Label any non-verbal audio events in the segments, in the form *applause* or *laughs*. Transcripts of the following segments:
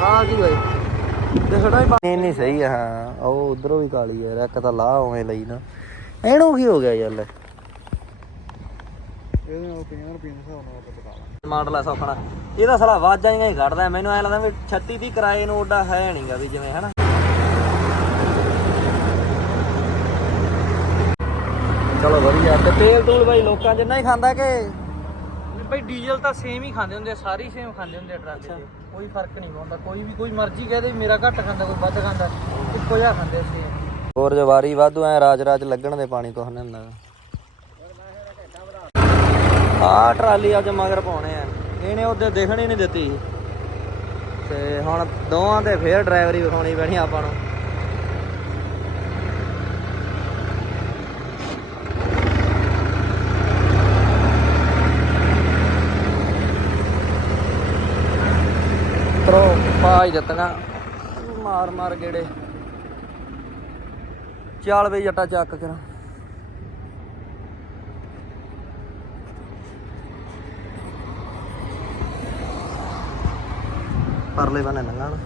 ਆ ਕੀ ਬਾਈ ਦੇਖੜਾ ਹੀ ਨਹੀਂ ਨਹੀਂ ਸਹੀ ਆ ਹਾਂ। ਉਹ ਉਧਰੋਂ ਵੀ ਕਾਲੀ ਆ ਇੱਕ ਤਾਂ ਲਾ ਉਵੇਂ ਲਈ ਨਾ। ਇਹਨੂੰ ਕੀ ਹੋ ਗਿਆ ਯਾਰ ਲੈ? ਇਹਦੇ ਨਾਲ 50 ਰੁਪਏ ਦੇ ਹਿਸਾਬ ਨਾਲ ਆਪਾਂ ਪਕਾ ਲਾਂਗੇ। ਮਾਡਲ ਆ ਸੌਖਣਾ। ਇਹਦਾ ਸਾਲਾ ਆਵਾਜ਼ਾਂ ਹੀ ਘੜਦਾ ਮੈਨੂੰ ਐ ਲੱਗਦਾ ਵੀ 36 ਦੀ ਕਿਰਾਏ ਨੂੰ ਓਡਾ ਹੈ ਨਹੀਂਗਾ ਵੀ ਜਿਵੇਂ ਹਨਾ। ਚਲੋ ਵਧੀਆ ਤੇ ਤੇਲ ਤੂਲ ਬਾਈ ਲੋਕਾਂ ਜਿੰਨਾ ਹੀ ਖਾਂਦਾ ਕਿ? ਭਾਈ ਡੀਜ਼ਲ ਤਾਂ ਸੇਮ ਹੀ ਖਾਂਦੇ ਹੁੰਦੇ ਸਾਰੇ ਸੇਮ ਖਾਂਦੇ ਹੁੰਦੇ ਟਰੱਕ ਤੇ। ਕੋਈ ਫ਼ਰਕ ਨਹੀਂ ਹੁੰਦਾ ਕੋਈ ਵੀ, ਕੋਈ ਮਰਜ਼ੀ ਕਹਦੇ ਮੇਰਾ ਘੱਟ ਖਾਂਦਾ, ਕੋਈ ਵੱਧ ਖਾਂਦਾ, ਇੱਕੋ ਜਿਹਾ ਖਾਂਦੇ ਸੇਮ ਹੋਰ ਜੇ ਵਾਧੂ ਐ ਰਾਜ ਰਾਜ ਲੱਗਣ ਦੇ ਪਾਣੀ ਕੁਛ ਨਹੀਂ ਹੁੰਦਾ। ਆ ਟਰਾਲੀ ਅੱਜ ਮਗਰ ਪਾਉਣੇ ਆ। ਇਹਨੇ ਉਹਦੇ ਦੇਖਣ ਹੀ ਨਹੀਂ ਦਿੱਤੀ। ਤੇ ਹੁਣ ਦੋਵਾਂ ਤੇ ਫੇਰ ਡਰਾਈਵਰੀ ਵਿਖਾਉਣੀ ਪੈਣੀ ਆਪਾਂ ਨੂੰ ਤਰੋ ਪਾਜ ਦਿੱਤੀਆਂ। ਮਾਰ ਮਾਰ ਗੇੜੇ। ਚੱਲ ਬਈ ਜੱਟਾ ਚੱਕ ਕਰਾਂ ਪਰਲੇ ਬੰਨੇ ਲੰਘਣ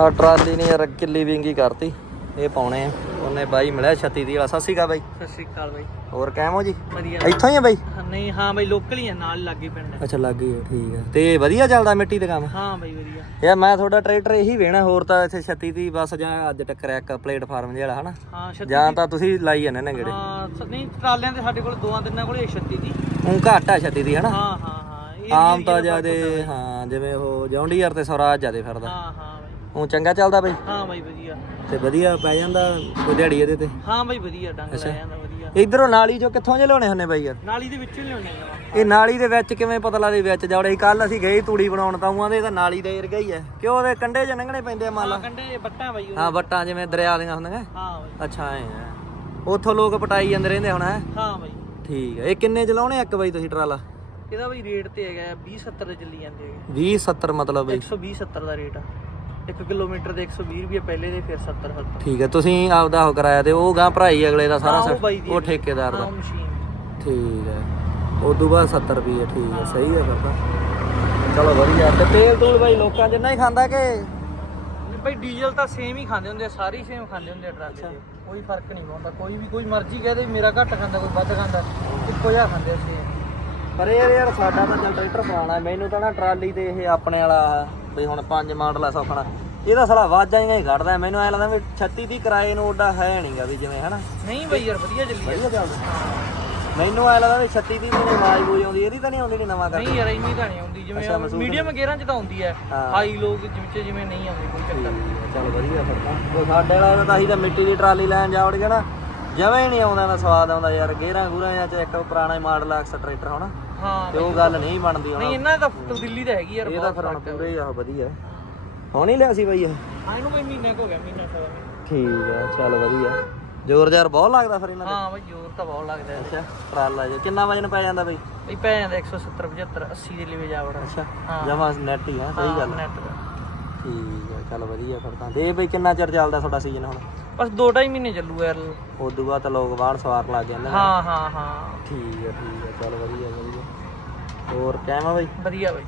ਆ ਟਰਾਲੀ ਨੇ ਯਾਰ ਕਿੱਲੀ ਵਿੰਗੀ ਕਰਤੀ। ਇਹ ਪਾਉਣੇ ਆ। ਉਹਨੇ ਬਾਈ ਮਿਲਿਆ 36 ਦੀ ਵਾਲਾ। ਸਤਿ ਸ਼੍ਰੀ ਅਕਾਲ ਬਾਈ। ਸਤਿ ਸ਼੍ਰੀ ਅਕਾਲ ਬਾਈ। ਹੋਰ ਕਾਇਮ ਹੋ ਜੀ? ਵਧੀਆ ਇੱਥੋਂ ਹੀ ਆ ਬਾਈ? ਨਹੀਂ ਹਾਂ ਬਾਈ ਲੋਕਲ ਹੀ ਆ ਨਾਲ ਲੱਗੇ ਪਿੰਡ ਅੱਛਾ ਲੱਗ ਠੀਕ ਆ। ਤੇ ਵਧੀਆ ਚੱਲਦਾ ਮਿੱਟੀ ਦਾ ਕੰਮ? ਹਾਂ ਬਾਈ ਵਧੀਆ। ਯਾਰ ਮੈਂ ਤੁਹਾਡਾ ਟਰੈਕਟਰ ਇਹੀ ਵੇਣਾ ਹੋਰ ਤਾਂ ਇੱਥੇ 36 ਦੀ ਬਸ ਜਾਂ ਅੱਜ ਟੱਕਰਿਆ ਇੱਕ ਪਲੇਟਫਾਰਮ ਜਿਹੜਾ ਹਨਾ? ਹਾਂ ਛੱਤੀ ਜਾਂ ਤਾਂ ਤੁਸੀਂ ਲਾਈ ਜਾਂਦੇ ਨੇ ਗੇੜੇ ਹਾਂ ਨਹੀਂ ਟਰਾਲਿਆਂ ਦੇ ਸਾਡੇ ਕੋਲ ਦੋਆਂ ਤਿੰਨਾਂ ਕੋਲ 36 ਦੀ ਉਹ ਘੱਟ ਆ 36 ਦੀ ਹਨਾ? ਹਾਂ ਹਾਂ ਹਾਂ ਇਹ ਆਮ ਤਾਂ ਜਿਆਦੇ ਹਾਂ ਜਿਵੇਂ ਉਹ ਜੌਂਡੀਅਰ ਤੇ ਸਵਰਾਜ ਜਿਆਦੇ। ਫਿਰਦਾ। ਹਾਂ ਹਾਂ ਉਹ ਚੰਗਾ ਚੱਲਦਾ ਬਈ? ਹਾਂ ਬਾਈ ਵਧੀਆ। ਤੇ ਵਧੀਆ ਪੈ ਜਾਂਦਾ ਕੋਈ ਦਿਹਾੜੀ ਇਹਦੇ ਤੇ? ਹਾਂ ਬਾਈ ਵਧੀਆ ਡੰਗ ਲੈ ਜਾਂਦਾ ਵਧੀਆ। ਇਧਰੋਂ ਨਾਲੀ ਚੋਂ ਕਿੱਥੋਂ ਜੇ ਲਿਆਉਣੇ ਹੁੰਨੇ ਬਾਈ ਯਾਰ? ਨਾਲੀ ਦੇ ਵਿੱਚੋਂ ਹੀ ਲਿਆਉਣੀ ਆ ਇਹ ਨਾਲੀ ਦੇ ਵਿੱਚ ਕਿਵੇਂ ਪਤਾ ਲੱਗਦਾ ਵਿੱਚ ਜੌੜੇ ਕੱਲ ਅਸੀਂ ਗਏ ਤੂੜੀ ਬਣਾਉਣ ਤਾਂ ਉਹਾਂ ਦੇ ਤਾਂ ਨਾਲੀ ਦੇ ਏਰਗਾ ਹੀ ਹੈ। ਕਿਉਂ ਉਹਦੇ ਕੰਡੇ ਚ ਲੰਘਣੇ ਪੈਂਦੇ ਆ ਮੰਨ ਲਾ? ਕੰਡੇ ਬੱਟਾਂ ਬਾਈ। ਹਾਂ ਵੱਟਾਂ ਜਿਵੇਂ ਦਰਿਆ ਦੀਆਂ ਹੁੰਦੀਆਂ। ਹਾਂ ਬਾਈ। ਅੱਛਾ ਐ ਉੱਥੋਂ ਲੋਕ ਪਟਾਈ ਜਾਂਦੇ ਰਹਿੰਦੇ ਹੁਣ ਹੈ? ਬਾਈ। ਠੀਕ ਹੈ। ਇਹ ਕਿੰਨੇ ਚਲਾਉਣੇ ਇੱਕ ਬਾਈ ਤੁਸੀਂ ਟਰਾਲਾ? ਇਹਦਾ ਬਾਈ ਰੇਟ ਤੇ ਹੈਗਾ 20 70 ਦੇ ਚੱਲੀ ਜਾਂਦੇ ਹੈਗੇ। 20 70 ਮਤਲਬ ਬਈ। 120 70 ਦਾ ਰੇਟ ਆ। 1 ਕਿਲੋਮੀਟਰ ਦੇ 120 ਰੁਪਏ ਪਹਿਲੇ ਦੇ ਫਿਰ 70 70 ਠੀਕ ਹੈ ਤੁਸੀਂ ਆਪਦਾ ਉਹ ਕਰਾਇਆ ਤੇ ਉਹ ਗਾਂ ਭਰਾਈ ਅਗਲੇ ਦਾ ਸਾਰਾ ਹਾਂ, ਉਹ ਸੈੱਟ- ਬਾਈ ਦੀ ਉਹ ਹੈ। ਠੇਕੇਦਾਰ ਦਾ। ਮਸ਼ੀਨ ਠੀਕ ਹੈ ਉਦੋਂ ਬਾਅਦ 70 ਰੁਪਏ ਠੀਕ ਹੈ ਸਹੀ ਹੈ ਫਿਰ ਤਾਂ। ਚਲੋ ਵਧੀਆ ਤੇ ਤੇਲ ਤੂਲ ਬਾਈ ਲੋਕਾਂ ਜਿੰਨਾ ਹੀ ਖਾਂਦਾ ਕਿ? ਭਾਈ ਡੀਜ਼ਲ ਤਾਂ ਸੇਮ ਹੀ ਖਾਂਦੇ ਹੁੰਦੇ ਆ ਸਾਰੇ ਸੇਮ ਖਾਂਦੇ ਹੁੰਦੇ ਆ ਟਰੱਕ ਤੇ। ਕੋਈ ਫ਼ਰਕ ਨਹੀਂ ਹੁੰਦਾ ਕੋਈ ਵੀ ਕੋਈ ਮਰਜ਼ੀ ਕਹਦੇ ਮੇਰਾ ਘੱਟ ਖਾਂਦਾ ਕੋਈ ਵੱਧ ਖਾਂਦਾ ਇੱਕੋ ਜਿਹਾ ਖਾਂਦੇ ਸੇਮ ਪਰ ਇਹ ਯਾਰ ਸਾਡਾ ਤਾਂ ਚੱਲ ਟਰੈਕਟਰ ਪੁਰਾਣਾ ਹੈ, ਮੈਨੂੰ ਤਾਂ ਨਾ ਟਰਾਲੀ ਤੇ ਇਹ ਆਪਣੇ ਵਾਲਾ ਵੀ ਹੁਣ ਪੰਜ ਮਾਡਲ ਆ ਸੌਖਣਾ। ਇਹਦਾ ਸਾਲਾ ਆਵਾਜ਼ਾਂ ਹੀ ਘੜਦਾ ਮੈਨੂੰ ਐ ਲੱਗਦਾ ਵੀ 36 ਦੀ ਕਿਰਾਏ ਨੂੰ ਓਡਾ ਹੈ ਨਹੀਂਗਾ ਵੀ ਜਿਵੇਂ ਹਨਾ? ਨਹੀਂ ਬਈ ਯਾਰ ਵਧੀਆ ਚੱਲੀ ਵਧੀਆ ਚੱਲਦਾ। ਮੈਨੂੰ ਐ ਲੱਗਦਾ ਵੀ 36 ਦੀ ਮੈਨੂੰ ਆਵਾਜ਼ ਬੂਝ ਆਉਂਦੀ ਇਹਦੀ ਤਾਂ ਨਹੀਂ ਆਉਂਦੀ ਨਹੀਂ ਨਵਾਂ ਕਰ ਨਹੀਂ ਯਾਰ ਇੰਨੀ ਤਾਂ ਨਹੀਂ ਆਉਂਦੀ ਜਿਵੇਂ ਮੀਡੀਅਮ ਗੇਅਰਾਂ 'ਚ ਤਾਂ ਆਉਂਦੀ ਹਾਂ। ਹਾਈ ਲੋਕ ਜਿਵੇਂ ਜਿਵੇਂ ਨਹੀਂ ਆਉਂਦੀ ਕੋਈ ਚੱਕਰ ਨਹੀਂ। ਚੱਲ ਵਧੀਆ ਫਿਰ ਤਾਂ। ਉਹ ਸਾਡੇ ਵਾਲਾ ਤਾਂ ਅਸੀਂ ਤਾਂ ਮਿੱਟੀ ਦੀ ਟਰਾਲੀ ਲੈਣ ਜਾ ਵੜ ਨਾ। ਜਵੇਂ ਨਹੀਂ ਆਉਂਦਾ ਨਾ ਸਵਾਦ ਆਉਂਦਾ ਯਾਰ ਗੇਰਾਂ ਗੂਰਾਂ ਜਾਂ ਚ ਇੱਕ ਪੁਰਾਣਾ ਮਾਡਲ ਆ ਟਰੈਕਟਰ ਹੋਣਾ ਹਾਂ ਤੇ ਉਹ ਗੱਲ ਨਹੀਂ ਬਣਦੀ ਹੁਣ ਨਹੀਂ ਇਹਨਾਂ ਦਾ ਤਬਦੀਲੀ ਤਾਂ ਹੈਗੀ ਯਾਰ ਇਹ ਤਾਂ ਬਹੁਤ ਫਿਰ ਹੁਣ ਪੂਰੇ ਆ ਵਧੀਆ। ਹੁਣ ਹੀ ਲਿਆ ਸੀ ਬਈ ਇਹ। ਹਾਂ ਇਹਨੂੰ ਕੋਈ ਮਹੀਨਾ ਕੁ ਹੋ ਗਿਆ ਮਹੀਨਾ ਸਵਾ ਮਹੀਨਾ। ਠੀਕ ਆ ਚੱਲ ਵਧੀਆ। ਜ਼ੋਰ ਜ਼ਾਰ ਬਹੁਤ ਲੱਗਦਾ ਫਿਰ ਇਹਨਾਂ ਦਾ। ਹਾਂ ਬਈ ਜ਼ੋਰ ਤਾਂ ਬਹੁਤ ਲੱਗਦਾ ਹੈ ਅੱਛਾ ਟਰਾਲਾ ਜੋ ਕਿੰਨਾ ਵਜਨ ਪੈ ਜਾਂਦਾ ਬਈ? ਬਈ ਪੈ ਜਾਂਦਾ 170 75 80 ਦੇ ਲਈ ਜਾ ਵੜਾ ਅੱਛਾ ਹਾਂ। ਜਮਾ ਨੈਟ ਹੀ ਹੈ ਸਹੀ ਗੱਲ ਨੈਟ ਦਾ। ਠੀਕ ਆ ਚੱਲ ਵਧੀਆ ਫਿਰ ਤਾਂ। ਤੇ ਇਹ ਬਈ ਕਿੰਨਾ ਚਿਰ ਚੱਲਦਾ ਤੁਹਾਡਾ ਸੀਜ਼ਨ ਹੁਣ? ਬਸ 2.5 ਮਹੀਨੇ ਚੱਲੂ ਯਾਰ ਉਦੋਂ ਬਾਅਦ ਤਾਂ ਲੋਕ ਬਾਹਰ ਸਵਾਰ ਲੱਗ ਜਾਂਦੇ ਨੇ। ਹਾਂ ਹਾਂ ਹਾਂ। ਠੀਕ ਆ ਠੀਕ ਆ ਚੱਲ ਵਧੀਆ ਵਧੀਆ ਹੋਰ ਕਹਿਮਾ ਬਈ? ਵਧੀਆ ਬਈ।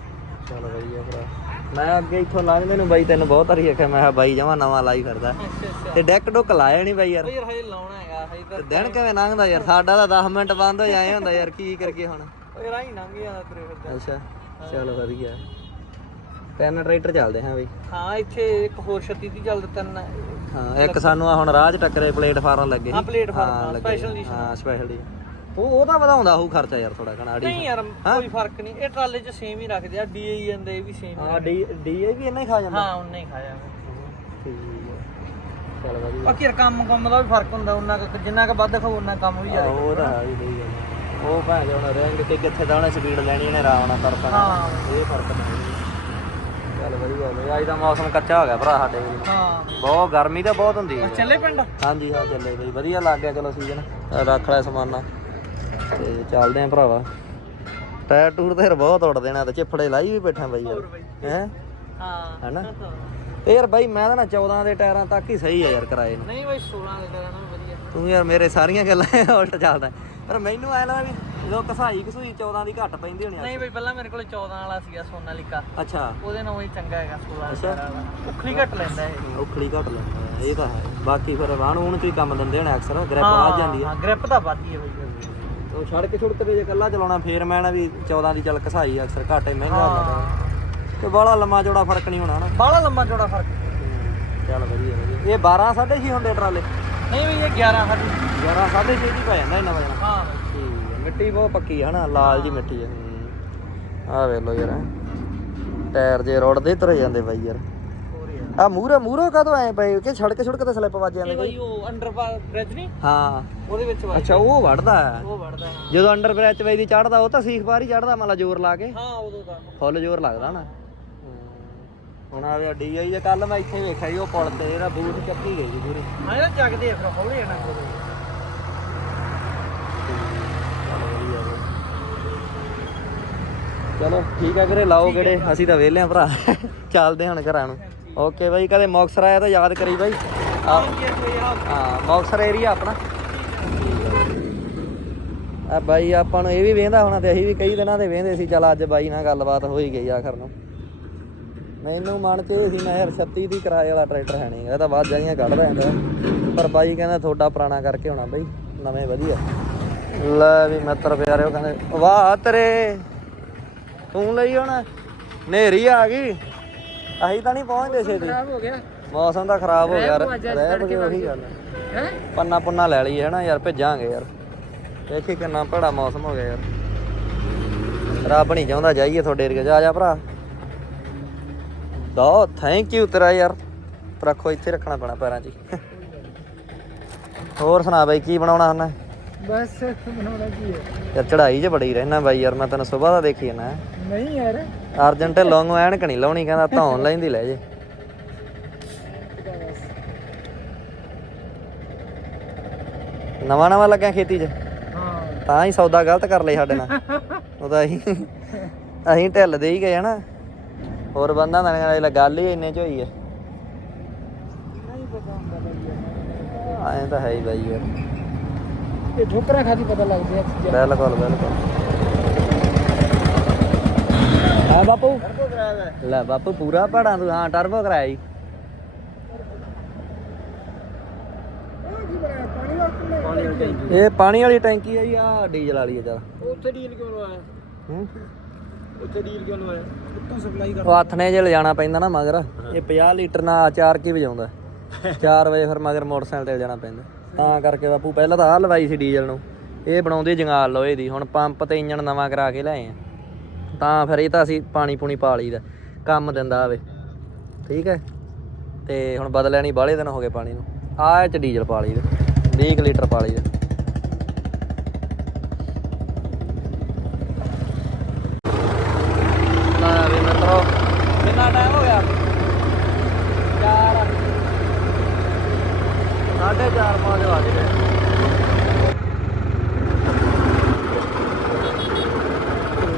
ਚੱਲ ਵਧੀਆ ਭਰਾ। ਮੈਂ ਅੱਗੇ ਇੱਥੋਂ ਲੰਘਦੇ ਨੂੰ ਬਾਈ ਤੈਨੂੰ ਬਹੁਤ ਵਾਰੀ ਆਖਿਆ ਮੈਂ ਕਿਹਾ ਬਾਈ ਜਮਾ ਨਵਾਂ ਲਾਈ ਫਿਰਦਾ। ਅੱਛਾ ਅੱਛਾ। ਤੇ ਡੈਕ ਡੁੱਕ ਲਾਇਆ ਨਹੀਂ ਬਾਈ ਯਾਰ। ਯਾਰ ਹਜੇ ਲਾਉਣਾ ਹੈਗਾ ਹਜੇ ਤੇ ਤਾਂ ਦਿਨ ਕਿਵੇਂ ਲੰਘਦਾ ਯਾਰ? ਸਾਡਾ ਤਾਂ 10 ਮਿੰਟ ਬੰਦ ਹੋ ਜਾਏ ਹੁੰਦਾ ਯਾਰ ਕੀ ਕਰੀਏ ਹੁਣ? ਓਏ ਰਾਈ ਲੰਘ ਜਾਂਦਾ ਤੁਰੇ ਫਿਰਦਾ ਅੱਛਾ ਚੱਲ ਵਧੀਆ। ਤਿੰਨ ਟਰੈਕਟਰ ਚੱਲਦੇ ਹਾਂ ਬਈ। ਹਾਂ ਇੱਥੇ ਇੱਕ ਹੋਰ 36 ਦੀ ਚੱਲਦਾ ਤਿੰਨ ਹਾਂ ਇੱਕ ਸਾਨੂੰ ਆ ਹੁਣ ਰਾਹ 'ਚ ਟੱਕਰੇ ਪਲੇਟਫਾਰਮ ਲੱਗੇ ਹਾਂ ਸੀ। ਪਲੇਟਫਾਰਮ ਹਾਂ, ਲੱਗੇ। ਸਪੈਸ਼ਲ ਦੀ ਹਾਂ ਸਪੈਸ਼ਲ ਦੀ ਉਹ ਉਹ ਤਾਂ ਵਧਾਉਂਦਾ ਉਹ ਖਰਚਾ ਯਾਰ ਥੋੜਾ ਘਣਾ ਨਹੀਂ ਯਾਰ ਕੋਈ ਫ਼ਰਕ ਨਹੀਂ। ਇਹ ਟਰਾਲੇ 'ਚ ਸੇਮ ਹੀ ਰੱਖਦੇ ਆ ਡੀਏ ਜਾਂਦੇ ਇਹ ਵੀ ਸੇਮ ਹਾਂ ਡੀ ਡੀਏ ਵੀ ਇੰਨਾ ਹੀ ਖਾ ਜਾਂਦਾ? ਹਾਂ ਉਨਾ ਹੀ ਖਾਇਆ ਠੀਕ ਹੈ ਚੱਲ ਵਧੀਆ। ਬਾਕੀ ਯਾਰ ਕੰਮ ਕੰਮ ਦਾ ਵੀ ਫ਼ਰਕ ਹੁੰਦਾ ਉਹਨਾਂ ਕੁ ਜਿੰਨਾ ਕ ਵੱਧ ਖਾਓ ਉਹਨਾਂ ਕੰਮ ਵੀ ਜ਼ਿਆਦਾ ਉਹ ਤਾਂ ਹੈ ਹੀ ਸਹੀ ਗੱਲ ਹੈ। ਉਹ ਭਾਂ ਹੁਣ ਰੈਂਕ ਤੇ ਕਿੱਥੇ ਦਾ ਉਹਨੇ ਸਪੀਡ ਲੈਣੀ ਇਹਨੇ ਆਰਾਮ ਨਾਲ ਹਾਂ। ਇਹ ਫ਼ਰਕ ਨਹੀਂ। ਚੱਲ ਵਧੀਆ ਬਈ ਅੱਜ ਦਾ ਮੌਸਮ ਕੱਚਾ ਹੋ ਗਿਆ ਭਰਾ ਸਾਡੇ ਕੋਲ ਹਾਂ। ਬਹੁਤ ਗਰਮੀ ਤਾਂ ਬਹੁਤ ਹੁੰਦੀ ਹੈ ਚੱਲੇ ਪਿੰਡ? ਹਾਂਜੀ ਹਾਂ ਚੱਲੇ ਬਈ। ਵਧੀਆ ਲੱਗ ਗਿਆ ਚਲੋ ਸੀਜ਼ਨ। ਰੱਖ ਲੈ ਸਮਾਨਾ। ਤੇ ਚੱਲਦੇ ਆਂ ਭਰਾਵਾ। ਟਾਇਰ ਟੂਰ ਤੇ ਬਹੁਤ ਉੜ ਦੇਣਾ ਤੇ ਚਿਫੜੇ ਲਾਈ ਵੀ ਬੈਠਾ ਬਈ ਯਾਰ। ਹੈ? ਹਾਂ ਹੈਨਾ? ਤੇ ਯਾਰ ਬਾਈ ਮੈਂ ਤਾਂ ਨਾ 14 ਦੇ ਟਾਇਰਾਂ ਤੱਕ ਹੀ ਸਹੀ ਹੈ ਯਾਰ ਕਿਰਾਏ ਨੂੰ। ਨਹੀਂ ਬਈ 16 ਦੇ ਕਰਾਂ ਨਾ ਵਧੀਆ। ਤੂੰ ਯਾਰ ਮੇਰੇ ਸਾਰੀਆਂ ਗੱਲਾਂ ਉਲਟ ਚੱਲਦਾ। ਪਰ ਮੈਨੂੰ ਐ ਲੱਗਦਾ ਵੀ ਜਦੋਂ ਕਸਾਈ ਕਸੂਈ 14 ਦੀ ਘੱਟ ਪੈਂਦੀ ਹੋਣੀ ਨਹੀਂ ਬਈ ਪਹਿਲਾਂ ਮੇਰੇ ਕੋਲ 14 ਵਾਲਾ ਸੀਗਾ ਸੋਨਾਲੀਕਾ ਅੱਛਾ। ਉਹਦੇ ਨਾਲ ਹੀ ਚੰਗਾ ਹੈਗਾ 16 ਅੱਛਾ। ਉਖਲੀ ਘੱਟ ਲੈਂਦਾ ਇਹ। ਔਖੜੀ ਘੱਟ ਲੈਂਦਾ ਇਹ ਤਾਂ ਹੈ। ਬਾਕੀ ਫਿਰ ਵੂਣ ਚ ਹੀ ਕੰਮ ਦਿੰਦੇ ਨੇ ਅਕਸਰ? ਗ੍ਰਿਪ ਵੱਜ ਜਾਂਦੀ ਹੈ ਹਾਂ ਗ੍ਰਿਪ ਤਾਂ ਵੱਧਦੀ ਹੈ ਬਈ ਉਹ ਸੜਕ ਛੁੜਕ ਤੇ ਜੇ ਕੱਲਾ ਚਲਾਉਣਾ ਫੇਰ ਮੈਂ ਨਾ ਵੀ 14 ਦੀ ਚੱਲ ਕਸਾਈ ਅਕਸਰ ਘਾਟੇ ਮਹਿੰਗਾ ਹੁੰਦਾ ਤੇ ਬਾਹਲਾ ਲੰਮਾ ਚੌੜਾ ਫ਼ਰਕ ਨਹੀਂ ਹੋਣਾ ਨਾ। ਬਾਹਲਾ ਲੰਮਾ ਚੌੜਾ ਫ਼ਰਕ। ਚੱਲ ਵਧੀਆ ਵਧੀਆ। ਇਹ 12 6.5 ਹੁੰਦੇ ਟਰਾਲੇ? ਨਹੀਂ ਬਈ ਇਹ 11 ਸਾਡੀ 11 6.5 ਦੀ ਪੈ ਜਾਂਦਾ ਇਹਨਾਂ ਵਜਣਾ ਹਾਂ। ਠੀਕ ਹੈ ਮਿੱਟੀ ਬਹੁਤ ਪੱਕੀ ਹੈ ਨਾ ਲਾਲ ਜੀ ਮਿੱਟੀ ਹੈ। ਆ ਵੇਖ ਲੋ ਯਾਰ ਟਾਇਰ ਜੇ ਰੋੜਦੇ ਤੁਰ ਜਾਂਦੇ ਬਾਈ ਯਾਰ। ਆ ਮੂਰੇ ਮੂਰੇ ਕਦੋਂ ਐ ਪਏ? ਕਿ ਸੜਕ ਸੜਕ ਤੇ ਸਲਿੱਪ ਵੱਜ ਜਾਂਦੇ ਕੋਈ ਬਈ ਉਹ ਅੰਡਰ ਬ੍ਰਿਜ ਨਹੀਂ ਹਾਂ। ਉਹਦੇ ਵਿੱਚ ਵੱਜ ਅੱਛਾ ਉਹ ਵੜਦਾ ਹੈ? ਉਹ ਵੜਦਾ ਹੈ। ਜਦੋਂ ਅੰਡਰ ਬ੍ਰਿਜ ਵਈ ਦੀ ਚੜਦਾ ਉਹ ਤਾਂ ਸੀਖ ਬਾਹਰ ਹੀ ਚੜਦਾ ਮਤਲਬ ਜ਼ੋਰ ਲਾ ਕੇ? ਹਾਂ ਉਦੋਂ ਦਾ ਫੁੱਲ ਜ਼ੋਰ ਲੱਗਦਾ ਨਾ। ਹੁਣ ਆ ਵੇ ਡੀਆਈ ਜੇ ਕੱਲ ਮੈਂ ਇੱਥੇ ਵੇਖਿਆ ਜੀ ਉਹ ਪੁਲ ਤੇ ਇਹਦਾ ਬੂਟ ਚੱਕੀ ਗਈ ਜੀ ਪੂਰੀ। ਹਾਂ ਇਹ ਜਗਦੇ ਆ ਫਿਰ ਹੌਲੀ ਜਾਣਾ ਚਲੋ ਠੀਕ ਆ ਵੀਰੇ ਲਾਓ ਗੜੇ। ਅਸੀਂ ਤਾਂ ਵਿਹਲੇ ਆ ਭਰਾ। ਚੱਲਦੇ ਹਾਂ ਹੁਣ ਘਰਾਂ ਨੂੰ। ਓਕੇ ਬਾਈ ਕਦੇ ਮੌਕਸਰ ਆਇਆ ਤਾਂ ਯਾਦ ਕਰੀ ਬਾਈ। ਹਾਂ। ਮੌਕਸਰ ਏਰੀਆ ਆਪਣਾ। ਆ ਬਾਈ ਆਪਾਂ ਨੂੰ ਇਹ ਵੀ ਵੇਂਦਾ ਹੋਣਾ ਤੇ ਅਸੀਂ ਵੀ ਕਈ ਦਿਨਾਂ ਦੇ ਵੇਂਦੇ ਸੀ। ਚਲ ਅੱਜ ਬਾਈ ਨਾਲ ਗੱਲਬਾਤ ਹੋ ਹੀ ਗਈ ਆਖਰ ਨੂੰ। ਮੈਨੂੰ ਮਨ ਚ ਸੀ ਮੈਂ ਯਾਰ 36 ਦੀ ਕਿਰਾਏ ਵਾਲਾ ਟਰੈਕਟਰ ਹੈ ਨਹੀਂ ਇਹ ਤਾਂ ਬਾਅਦ ਜਾਈਆਂ ਕੱਢਦਾ ਜਾਂਦਾ ਪਰ ਬਾਈ ਕਹਿੰਦਾ ਤੁਹਾਡਾ ਪੁਰਾਣਾ ਕਰਕੇ ਹੋਣਾ ਬਾਈ ਨਵੇਂ ਵਧੀਆ। ਲੈ ਵੀ ਮਿੱਤਰ ਪਿਆਰੇ ਉਹ ਕਹਿੰਦੇ ਵਾਹ ਤੇਰੇ ਤੂੰ ਲਈ ਹੁਣ ਨੇਰੀ ਆ ਗਈ। ਅਸੀਂ ਤਾਂ ਨਹੀਂ ਪਹੁੰਚਦੇ ਛੇਤੀ। ਹੋ ਗਿਆ। ਮੌਸਮ ਤਾਂ ਖਰਾਬ ਹੋ ਗਿਆ ਰਹਿ ਬਗੇ ਉਹੀ ਗੱਲ। ਹੈ। ਪੰਨਾ ਪੁੰਨਾ ਲੈ ਲਈ ਹੈ ਨਾ ਯਾਰ ਭੇਜਾਂਗੇ ਯਾਰ। ਦੇਖੀ ਕਿੰਨਾ ਭੜਾ ਮੌਸਮ ਹੋ ਗਿਆ ਯਾਰ। ਰੱਬ ਨਹੀਂ ਚਾਹੁੰਦਾ ਜਾਈਏ ਤੁਹਾਡੇ ਏਰੀਆ ਆ ਜਾ ਭਰਾ। ਦੋ ਥੈਂਕ ਯੂ ਤੇਰਾ ਯਾਰ। ਰੱਖੋ ਇੱਥੇ ਰੱਖਣਾ ਪੈਣਾ ਪੈਰਾਂ 'ਚ। ਹੋਰ ਸੁਣਾ ਬਾਈ ਕੀ ਬਣਾਉਣਾ ਹਨ ਬਸ ਬਣਾਉਣਾ ਕੀ ਹੈ? ਯਾਰ ਚੜਾਈ 'ਚ ਬੜੀ ਰਹਿਣਾ ਬਾਈ ਯਾਰ ਮੈਂ ਤੈਨੂੰ ਸਵੇਰ ਦਾ ਦੇਖੀ ਨਾ ਨਹੀਂ ਯਾਰ ਅਰਜੈਂਟ ਲੌਂਗ ਐਨਕ ਨਹੀਂ ਲਾਉਣੀ ਕਹਿੰਦਾ ਧੌਣ *laughs* ਲੈਂਦੀ ਲੈ ਜੇ। ਨਵਾਂ ਨਵਾਂ ਲੱਗਿਆ ਖੇਤੀ 'ਚ? ਹਾਂ। ਤਾਂ ਹੀ ਸੌਦਾ ਗਲਤ ਕਰ ਲਈ ਸਾਡੇ ਨਾਲ। *laughs* ਉਹਦਾ ਅਸੀਂ ਅਸੀਂ ਢਿੱਲ ਦੇ ਹੀ ਗਏ ਹਨਾ। ਹੋਰ ਬੰਦਾ ਦਾ ਨਾਲ ਗੱਲ ਹੀ ਇੰਨੇ ਚ ਹੋਈ ਹੈ ਨਹੀਂ ਪਤਾ ਹੁੰਦਾ ਬਈ ਐਂ ਤਾਂ ਹੈ ਹੀ ਬਾਈ ਯਾਰ। ਇਹ ਠੋਕਰਾਂ ਖਾਦੀ ਪਤਾ ਲੱਗਦੀ ਚੀਜ਼ਾਂ। ਬਿਲਕੁਲ ਬਿਲਕੁਲ। ਹਾਂ ਬਾਪੂ? ਲੈ। ਬਾਪੂ ਪੂਰਾ ਪੜਾ ਤੂੰ ਹਾਂ ਟਰਬੋ ਕਰਾਇਆ ਜੀ ਇਹ ਪਾਣੀ ਵਾਲੀ ਟੈਂਕੀ ਆ ਜੀ ਆ ਡੀਜ਼ਲ ਵਾਲੀ ਆ ਚੱਲ। ਉੱਥੇ ਡੀਲ ਕਿਉਂ ਲਵਾਇਆ? ਹੂੰ? ਉੱਥੇ ਡੀਲ ਕਿਉਂ ਲਵਾਇਆ? ਉੱਤੋਂ ਸਪਲਾਈ ਉਹ ਹੱਥ ਨੇ ਜੇ ਲਿਜਾਣਾ ਪੈਂਦਾ ਨਾ ਮਗਰ ਇਹ 50 ਲੀਟਰ ਨਾਲ ਚਾਰ ਕੀ ਵਜਾਉਂਦਾ? *laughs* 4 ਵਜੇ ਫਿਰ ਮਗਰ ਮੋਟਰਸਾਈਕਲ ਤੇ ਲਿਜਾਣਾ ਪੈਂਦਾ। ਤਾਂ ਕਰਕੇ ਬਾਪੂ ਪਹਿਲਾਂ ਤਾਂ ਆਹ ਲਵਾਈ ਸੀ ਡੀਜ਼ਲ ਨੂੰ। ਇਹ ਬਣਾਉਂਦੇ ਜੰਗਾਲ ਲੋਹੇ ਦੀ ਹੁਣ ਪੰਪ ਤੇ ਇੰਜਣ ਨਵਾਂ ਕਰਾ ਕੇ ਲਿਆਏ ਆ। ਤਾਂ ਫਿਰ ਇਹ ਤਾਂ ਅਸੀਂ ਪਾਣੀ ਪੂਣੀ ਪਾ ਲਈਦਾ ਕੰਮ ਦਿੰਦਾ ਆਵੇ। ਠੀਕ ਹੈ? ਤੇ ਹੁਣ ਬਦਲਿਆ ਨਹੀਂ ਬਾਹਲੇ ਦਿਨ ਹੋ ਗਏ ਪਾਣੀ ਨੂੰ। ਆਹ ਚ ਡੀਜ਼ਲ ਪਾ ਲਈਦਾ 20 ਕੁ ਲੀਟਰ ਪਾ ਲਈਦਾ ਲੈ ਵੀ ਮਿੱਤਰੋ ਕਿੰਨਾ ਟਾਈਮ ਹੋ ਗਿਆ 4 ਸਾਢੇ 4 ਪੰਜ ਵੱਜ ਗਏ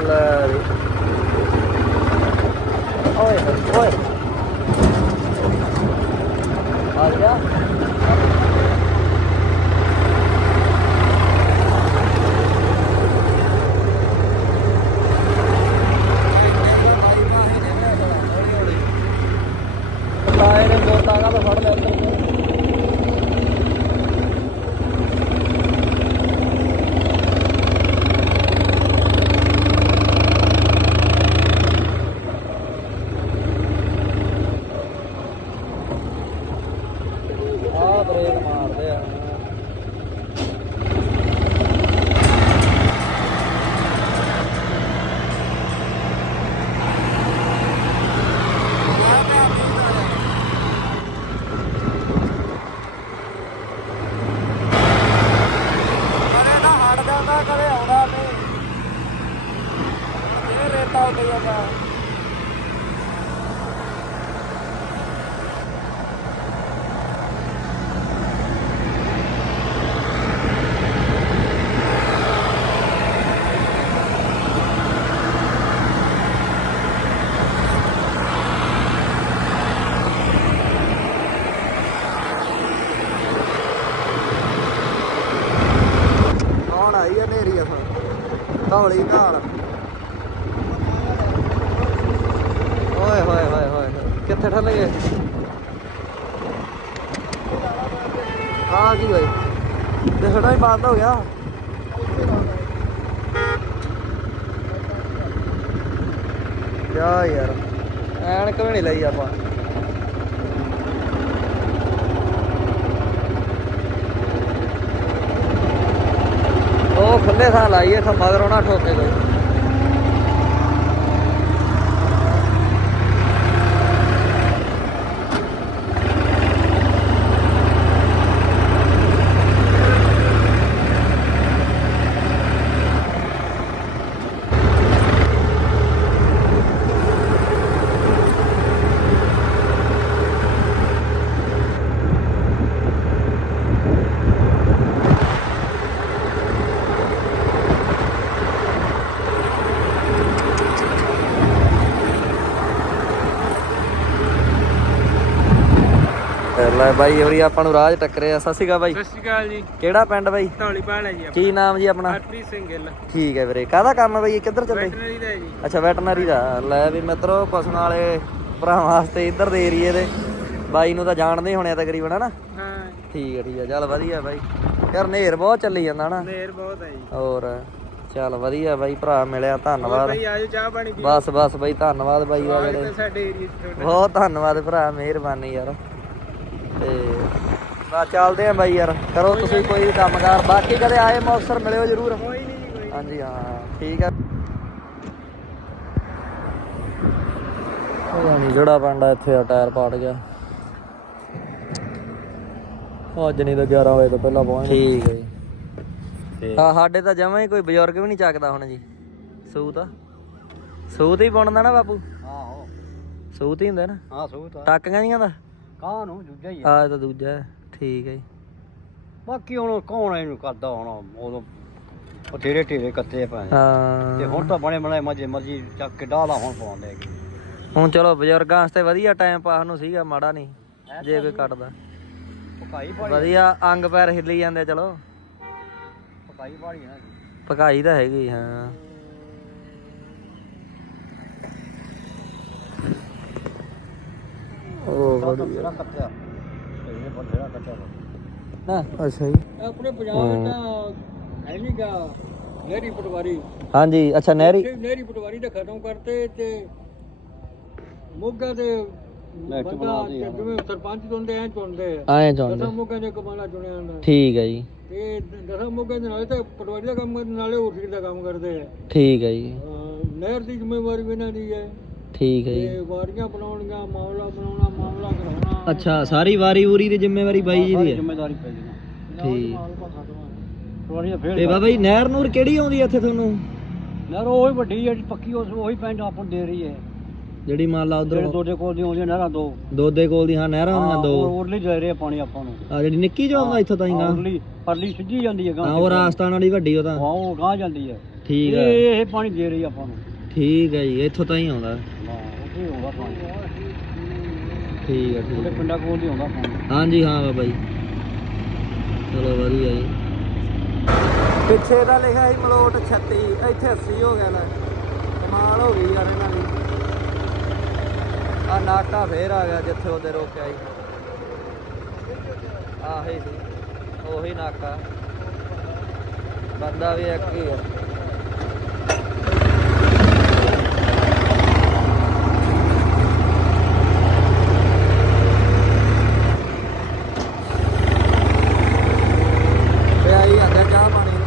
ਲੈ ਵੀ ਓਏ ਓਏ ਆ ਗਿਆ ਲਾਏ ਨੇ ਦੋ ਤਾਂਗਾ ਤਾਂ ਫੜ ਲਿਆ ਉੱਧਰ। ਆਹ ਬ੍ਰੇਕ ਮਾਰਦੇ ਆ ਕਦੇ ਨਾ ਹਟ ਜਾਂਦਾ ਕਦੇ ਆਉਂਦਾ ਨਹੀਂ ਇਹ ਰੇਤਾ ਉੱਡ ਜਾਂਦਾ ਕੌਣ ਆਈ ਆ ਨੇਰੀ ਆ ਹੌਲੀ ਘਾਲ ਓਏ ਹੋਏ ਹੋਏ ਹੋਏ ਕਿੱਥੇ ਠੱਲ ਗਏ ਆ ਕੀ ਹੋਈ ਤੇ ਸਾਡਾ ਹੀ ਬੰਦ ਹੋ ਗਿਆ ਜਾ ਯਾਰ। ਐਨਕ ਵੀ ਨਹੀਂ ਲਈ ਆਪਾਂ। ਉਹ ਖੁੱਲੇ ਥਾਂ ਲਾਈ ਇੱਥੇ ਮਗਰੋਂ ਨਾ ਠੋਕੇ ਕੋਈ ਲੈ ਬਾਈ ਹੋਰੀ ਆਪਾਂ ਨੂੰ ਰਾਜ ਟੱਕਰੇ ਆ। ਸਤਿ ਸ਼੍ਰੀ ਅਕਾਲ ਬਾਈ। ਸਤਿ ਸ਼੍ਰੀ ਅਕਾਲ ਜੀ। ਕਿਹੜਾ ਪਿੰਡ ਬਾਈ? ਢੌਲੀ ਪਾਲ ਹੈ ਜੀ ਕੀ ਨਾਮ ਜੀ ਆਪਣਾ? ਹਰਪ੍ਰੀਤ ਸਿੰਘ ਗਿੱਲ। ਠੀਕ ਹੈ ਵੀਰੇ। ਕਾਹਦਾ ਕੰਮ ਹੈ ਬਾਈ? ਇਹ ਕਿੱਧਰ ਚੱਲੇ? ਵੈਟਰਨਰੀ ਦਾ ਹੈ ਜੀ। ਅੱਛਾ ਵੈਟਰਨਰੀ ਦਾ। ਲੈ ਵੀ ਮਿੱਤਰੋ ਪਸ਼ੂਆਂ ਵਾਲੇ ਭਰਾਵਾਂ ਵਾਸਤੇ ਇੱਧਰ ਦੇ ਏਰੀਏ ਦੇ। ਬਾਈ ਨੂੰ ਤਾਂ ਜਾਣਦੇ ਹੋਣੇ ਆ ਤਕਰੀਬਨ ਹਨਾ? ਹਾਂ। ਠੀਕ ਹੈ ਠੀਕ ਹੈ। ਚੱਲ ਵਧੀਆ ਬਾਈ। ਯਾਰ ਨੇਰ ਬਹੁਤ ਚੱਲੀ ਜਾਂਦਾ ਨਾ ਨੇਰ ਬਹੁਤ ਹੈ ਜੀ। ਹੋਰ ਚੱਲ ਵਧੀਆ ਬਾਈ ਭਰਾ ਮਿਲਿਆ ਧੰਨਵਾਦ। ਭਾਈ ਆਜੋ ਚਾਹ ਪਾਣੀ ਪੀ ਬਸ ਬਸ ਬਾਈ ਧੰਨਵਾਦ ਬਾਈ ਜਿਹੜੇ ਸਾਡੇ ਏਰੀਆ 'ਚ ਬਹੁਤ ਧੰਨਵਾਦ ਭਰਾ ਮਿਹਰਬਾਨੀ ਯਾਰ। ਤੇ ਬਾ ਚੱਲਦੇ ਆ ਬਾਈ ਯਾਰ ਕਰੋ ਤੁਸੀਂ ਕੋਈ ਕੰਮਕਾਰ ਬਾਕੀ ਕਦੇ ਆਏ ਮੌਕਸਰ ਮਿਲਿਓ ਜਰੂਰ। ਹਾਂਜੀ ਹਾਂ ਠੀਕ ਆ। ਪਤਾ ਨਹੀਂ ਜਿਹੜਾ ਪਾਂਡਾ ਇੱਥੇ ਆ ਟਾਇਰ ਪਾਟ ਗਿਆ। ਅੱਜ ਨਹੀਂ ਤਾਂ 11 ਵਜੇ ਤੋਂ ਪਹਿਲਾਂ ਪਹੁੰਚ ਠੀਕ ਹੈ ਜੀ। ਹਾਂ ਸਾਡੇ ਤਾਂ ਜਮਾਂ ਹੀ ਕੋਈ ਬਜ਼ੁਰਗ ਵੀ ਨਹੀਂ ਚੱਕਦਾ ਹੁਣ ਜੀ। ਸੂਤ ਆ। ਸੂਤ ਹੀ ਬੁਣਦਾ ਨਾ ਬਾਪੂ। ਆਹੋ। ਸੂਤ ਹੀ ਹੁੰਦਾ ਨਾ। ਹਾਂ ਸੂਤ ਆ। ਟਾਕੀਆਂ ਜੀਆਂ ਦਾ। ਕਾਹ ਨੂੰ? ਦੂਜਾ ਹੀ ਆ। ਇਹ ਤਾਂ ਦੂਜਾ ਹੈ। ਠੀਕ ਹੈ ਜੀ। ਬਾਕੀ ਹੁਣ ਕੌਣ ਇਹਨੂੰ ਕਰਦਾ ਹੁਣ? ਉਦੋਂ ਬਥੇਰੇ ਢੇਰੇ ਕੱਤੇ ਪਏ ਤੇ ਹਾਂ। ਹੁਣ ਤਾਂ ਬਣੇ ਬਣੇ ਮਜੇ ਮਰਜ਼ੀ ਚੱਕ ਕੇ ਡਾਲਾ ਹੁਣ ਪਾਉਂਦੇ ਹੈਗੇ। ਹੁਣ ਚਲੋ ਬਜ਼ੁਰਗਾਂ ਵਾਸਤੇ ਵਧੀਆ ਟਾਈਮ ਪਾਸ ਨੂੰ ਸੀਗਾ ਮਾੜਾ ਨਹੀਂ ਜੇ ਕੋਈ ਕੱਟਦਾ। ਪਕਾਈ ਬਾੜੀ ਵਧੀਆ ਅੰਗ ਪੈਰ ਹਿੱਲੀ ਜਾਂਦੇ ਚਲੋ। ਪਕਾਈ ਬਾੜੀ ਹੈ ਪਕਾਈ ਤਾਂ ਹੈਗੀ ਹਾਂ। ਉਹ ਵਧੀਆ ਬਥੇਰਾ ਕੱਟਿਆ? ਇਹਨੇ ਬਥੇਰਾ ਕੱਟਿਆ ਨਾ। ਅੱਛਾ ਜੀ। ਆਪਣੇ ਪੰਜਾਬ ਦਾ ਹੈ। ਨਹੀਂਗਾ ਨਹਿਰੀ ਪਟਵਾਰੀ। ਹਾਂਜੀ ਅੱਛਾ ਨਹਿਰੀ। ਨਹਿਰੀ ਪਟਵਾਰੀ ਦਾ ਖਤਮ ਕਰਤੇ ਤੇ ਮੋਗਾ ਦੇ ਬੰਦਾ ਜਿਵੇਂ ਸਰਪੰਚ ਚੁਣਦੇ ਐ ਚੁਣਦੇ। ਆ ਆਏ ਦਸਾਂ ਚਾਹੁੰਦੇ ਮੋਗਾ ਦੇ ਕਮਾਲਾ ਚੁਣਿਆ ਜਾਂਦਾ। ਠੀਕ ਹੈ ਜੀ। ਤੇ ਦਸਾਂ ਮੋਗਾ ਦੇ ਨਾਲੇ ਤਾਂ ਪਟਵਾਰੀ ਦਾ ਕੰਮ ਨਾਲੇ ਉਰਸੀ ਦਾ ਕੰਮ ਕਰਦੇ ਆ। ਠੀਕ ਹੈ ਜੀ। ਨਹਿਰ ਦੀ ਜ਼ਿੰਮੇਵਾਰੀ ਵੀ ਇਹਨਾਂ ਦੀ ਹੈ। ਠੀਕ ਹੈ ਜੀ। ਤੇ ਵਾਰੀਆਂ ਬਣਾਉਣੀਆਂ ਮਾਮਲਾ ਬਣਾਉਣਾ ਮਾਮਲਾ ਕਰਾਉਣਾ। ਅੱਛਾ ਸਾਰੀ ਵਾਰੀ ਵੂਰੀ ਦੀ ਜ਼ਿੰਮੇਵਾਰੀ ਬਾਈ ਜੀ ਦੀ ਹੈ? ਜ਼ਿੰਮੇਵਾਰੀ ਪੈ ਗਈ ਠੀਕ। ਪਟਵਾਰੀ ਫੇਰ ਤੇ ਬਾਬਾ ਜੀ ਨਹਿਰ ਨੂਰ ਕਿਹੜੀ ਆਉਂਦੀ ਹੈ ਇੱਥੇ ਤੁਹਾਨੂੰ? ਨਹਿਰ ਉਹ ਹੀ ਵੱਡੀ ਹੈ ਪੱਕੀ ਉਸ ਉਹੀ ਪਿੰਡ ਆਪਾਂ ਨੂੰ ਦੇ ਰਹੀ ਹੈ। ਜਿਹੜੀ ਮੰਨ ਲਾ ਜਿਹੜੇ ਉਧਰ ਦੋਦੇ ਕੋਲ ਦੀ ਆਉਂਦੀਆਂ ਨਹਿਰਾਂ ਦੋ। ਦੋਦੇ ਕੋਲ ਦੀ ਹਾਂ ਨਹਿਰਾਂ ਹੁੰਦੀਆਂ ਦੋ। ਉਰਲੀ ਦੇ ਰਿਹਾ ਪਾਣੀ ਆਪਾਂ ਨੂੰ। ਆ ਜਿਹੜੀ ਨਿੱਕੀ ਜੋ ਆਉਂਦਾ ਇੱਥੋਂ ਤਾਈਂ ਗਾਂ। ਉਰਲੀ ਪਰਲੀ ਸਿੱਧੀ ਜਾਂਦੀ ਹੈ ਗਾਂ। ਹਾਂ ਉਹ ਰਾਜਸਥਾਨ ਵਾਲੀ ਵੱਡੀ ਉਹ ਤਾਂ। ਹਾਂ ਉਹ ਗਾਂ ਜਾਂਦੀ ਹੈ। ਠੀਕ ਹੈ ਇਹ ਇਹ ਪਾਣੀ ਦੇ ਰਹੀ ਆਪਾਂ ਨੂੰ। ਠੀਕ ਹੈ ਜੀ, ਇੱਥੋਂ ਤਾਈਂ ਆਉਂਦਾ ਉੱਥੇ ਆਉਂਦਾ। ਪਾਣੀ ਠੀਕ ਹੈ ਉਹਦੇ ਹੈ। ਪਿੰਡਾਂ ਕੋਲ ਦੀ ਆਉਂਦਾ ਪਾਣੀ ਹਾਂਜੀ, ਹਾਂ ਬਾਬਾ ਜੀ। ਚਲੋ, ਵਧੀਆ ਜੀ। ਪਿੱਛੇ ਦਾ ਲਿਖਿਆ ਸੀ ਮਲੋਟ 36 ਇੱਥੇ 80 ਹੋ ਗਿਆ ਲੈ। ਕਮਾਲ ਹੋ ਗਈ ਯਾਰ ਇਹਨਾਂ ਦੀ। ਆ ਨਾਕਾ ਫੇਰ ਆ ਗਿਆ ਜਿੱਥੇ ਉਹਦੇ ਰੋਕਿਆ ਸੀ। ਆਹੀ ਸੀ, ਉਹੀ ਨਾਕਾ। ਬੰਦਾ ਵੀ ਇੱਕ ਹੀ ਆ ਤੇ ਆਈ ਆਂਦਾ ਚਾਹ ਪਾਣੀ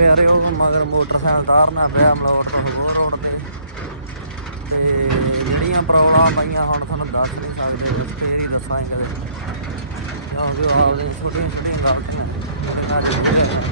ਉਹਦਾ ਮਿੱਤਰ ਪਿਆਰੇ ਉਹ ਮਗਰ ਮੋਟਰਸਾਈਕਲ ਤਾਰਨਾ ਪਿਆ ਮਲੋਟ ਤੋਂ ਹੋਰ ਰੋਡ ਤੇ ਤੇ ਜਿਹੜੀਆਂ ਪ੍ਰੋਬਲਮਾਂ ਪਈਆਂ ਹੁਣ ਤੁਹਾਨੂੰ ਦੱਸ ਨਹੀਂ ਸਕਦੇ ਦੱਸ ਕੇ ਹੀ ਦੱਸਾਂਗੇ ਕਦੇ ਕਿਉਂਕਿ ਉਹ ਆਪਦੇ ਛੋਟੀਆਂ ਛੋਟੀਆਂ ਗਲਤੀਆਂ ਉਹਦੇ ਨਾਲ ਹੀ ਹੁੰਦੀਆਂ।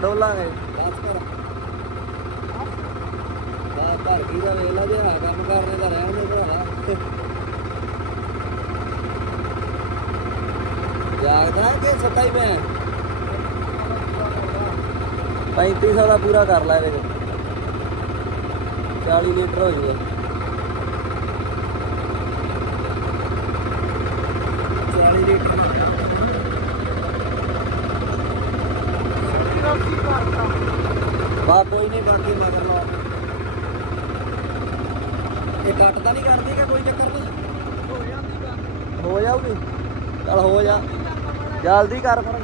ਡੋਲਾਂਗੇ ਬਸ ਕਰ ਬਾ ਘਰ ਕੀ ਦਾ ਵੇਲਾ ਜੇ ਹੈ ਕੰਮ ਕਰਨੇ ਦਾ ਰਹਿਣ ਦੇ ਭਰਾ ਜਾਗਦਾ ਕਿ ਸੁੱਤਾ ਹੀ ਪਿਆ 3500 ਦਾ ਪੂਰਾ ਕਰ ਲੈ ਇਹਦੇ। 40 ਲੀਟਰ ਹੋ ਜੂਗਾ। 40 ਲੀਟਰ। ਬਾ ਕੋਈ ਨਹੀਂ ਬਾਕੀ ਮਗਰ ਲਾ ਇਹ ਕੱਟ ਤਾਂ ਨਹੀਂ ਕਰਦੀ ਕਿ ਕੋਈ ਚੱਕਰ ਨਹੀਂ? ਹੋ ਜਾਊਗੀ। ਚਲ ਹੋ ਜਾ। ਜਲਦੀ ਕਰ ਫਿਰ।